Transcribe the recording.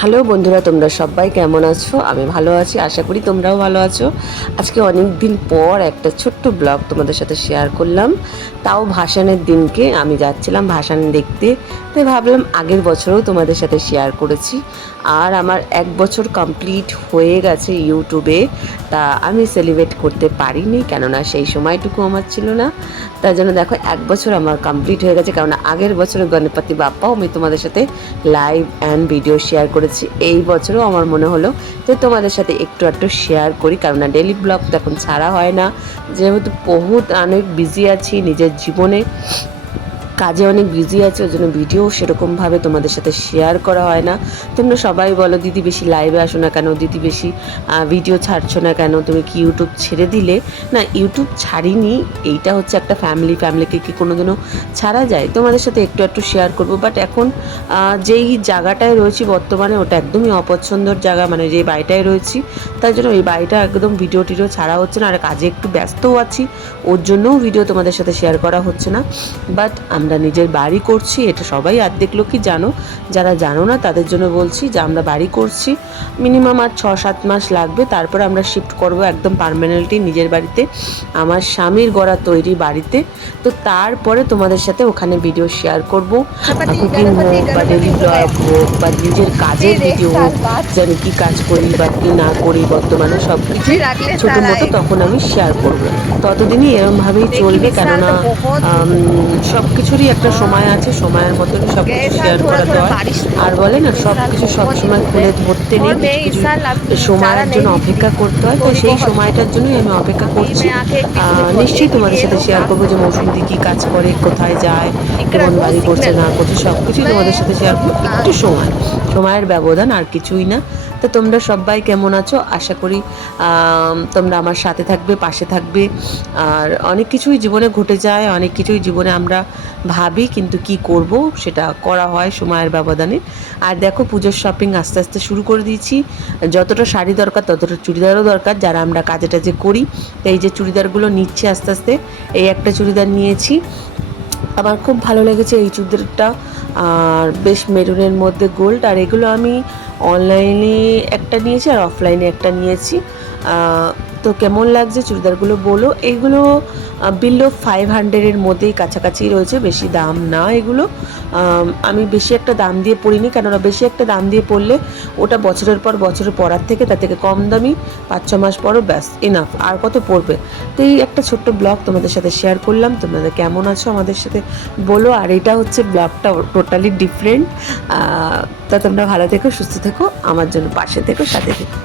Hello বন্ধুরা, তোমরা সবাই কেমন আছো? আমি ভালো আছি, আশা করি তোমরাও ভালো আছো। আজকে অনেক দিন পর একটা ছোট্ট ব্লগ তোমাদের সাথে শেয়ার করলাম। তাও ভাসানের দিনকে আমি যাচ্ছিলাম ভাসান দেখতে। তাই ভাবলাম আগের বছরও তোমাদের সাথে শেয়ার করেছি। আর আমার এক বছর কমপ্লিট হয়ে গেছে ইউটিউবে। তা আমি সেলিব্রেট করতে পারিনি, কেননা সেই সময়টুকু আমার ছিল না। তার জন্য দেখো, এক বছর আমার কমপ্লিট হয়ে গেছে। কারণ আগের বছর গণপতি বাপ্পাও আমি তোমাদের সাথে লাইভ অ্যান্ড ভিডিও শেয়ার করেছি এই বছরও আমার মনে হলো যে তোমাদের সাথে একটু একটু শেয়ার করি কারণ না ডেলি ব্লগ তো এখন ছাড়া হয় না। যেহেতু বহুত অনেক বিজি আছি নিজের জীবনে কাজে অনেক বিজি আছে, ওই জন্য ভিডিও সেরকমভাবে তোমাদের সাথে শেয়ার করা হয় না। তোমরা সবাই বলো, দিদি বেশি লাইভে আসো না কেন? দিদি বেশি ভিডিও ছাড়ছো না কেন? তুমি কি ইউটিউব ছেড়ে দিলে? না ইউটিউব ছাড়িনি, এইটা হচ্ছে একটা ফ্যামিলি ফ্যামিলিকে কি কোনোদিনও ছাড়া যায়? তোমাদের সাথে একটু একটু শেয়ার করব বাট এখন যেই জায়গাটায় রয়েছি বর্তমানে, ওটা একদমই অপছন্দর জায়গা মানে যে বাড়িটায় রয়েছি তাই জন্য এই বাড়িটা একদম ভিডিও টিডিও ছাড়া হচ্ছে না, আর কাজে একটু ব্যস্তও আছি, ওর জন্যও ভিডিও তোমাদের সাথে শেয়ার করা হচ্ছে না। বাট আমরা নিজের বাড়ি করছি এটা সবাই অর্ধেক লোকই জানো। যারা জানো না তাদের জন্য বলছি যে আমরা বাড়ি করছি। মিনিমাম আর ছ সাত মাস লাগবে তারপরে আমরা শিফট করব একদম পারমানেন্টলি নিজের বাড়িতে। আমার স্বামীর গড়া তৈরি বাড়িতে। তো তারপরে তোমাদের সাথে ওখানে ভিডিও শেয়ার করব। কুকিং হোক বা ডেলি ব্লগ হোক বা নিজের কাজের ভিডিও হোক যে আমি কী কাজ করি বা কী না করি বর্তমানে সব কিছু ছোটো মতো তখন আমি শেয়ার করব। ততদিনই এরমভাবেই চলবে কেননা সব কিছুরই একটা সময় আছে সময়ের মতন সব কিছু শেয়ার করা হয় আর বলে না সব কিছু সবসময় খুলে ধরতে নেই সময়ের জন্য অপেক্ষা করতে হয় তো সেই সময়টার জন্যই আমি অপেক্ষা করছি। নিশ্চয়ই তোমাদের সাথে শেয়ার করব যে মৌসুমদি কী কাজ করে কোথায় যায় কেমন বাড়ি করছে না করছে সব কিছুই তোমাদের সাথে শেয়ার করব। একটু সময় সময়ের ব্যবধান আর কিছুই না। তো তোমরা সবাই কেমন আছো? আশা করি তোমরা আমার সাথে থাকবে, পাশে থাকবে। আর অনেক কিছুই জীবনে ঘটে যায়, অনেক কিছুই জীবনে আমরা ভাবি কিন্তু কি করব, সেটা করা হয় সময়ের ব্যবধানে। আর দেখো, পুজোর শপিং আস্তে আস্তে শুরু করে দিয়েছি। যতটা শাড়ি দরকার, ততটা চুড়িদারও দরকার। যারা আমরা কাজে টাজে করি, তো এই যে চুড়িদারগুলো নিচ্ছে আস্তে আস্তে, এই একটা চুড়িদার নিয়েছি। আমার খুব ভালো লেগেছে এই চুড়িদারটা। আর বেশ মেরুনের মধ্যে গোল্ড আর এগুলো আমি অনলাইনে একটা নিয়েছি আর অফলাইনে একটা নিয়েছি। তো কেমন লাগছে চুড়িদারগুলো বলো? এইগুলো বিলো ফাইভ হান্ড্রেডের মধ্যেই কাছাকাছি রয়েছে, বেশি দাম না এগুলো। আমি বেশি একটা দাম দিয়ে পড়িনি কেননা বেশি একটা দাম দিয়ে পড়লে ওটা বছরের পর বছরের পরার থেকে তার থেকে কম দামি, পাঁচ ছ মাস পরও ব্যাস এনাফ আর কত পড়বে তো এই একটা ছোট্ট ব্লগ তোমাদের সাথে শেয়ার করলাম তোমাদের কেমন আছো আমাদের সাথে বলো? আর এটা হচ্ছে ব্লগটা টোটালি ডিফারেন্ট তা তোমরা ভালো থেকো, সুস্থ থেকো, আমার জন্য পাশে থেকো, সাথে থেকো।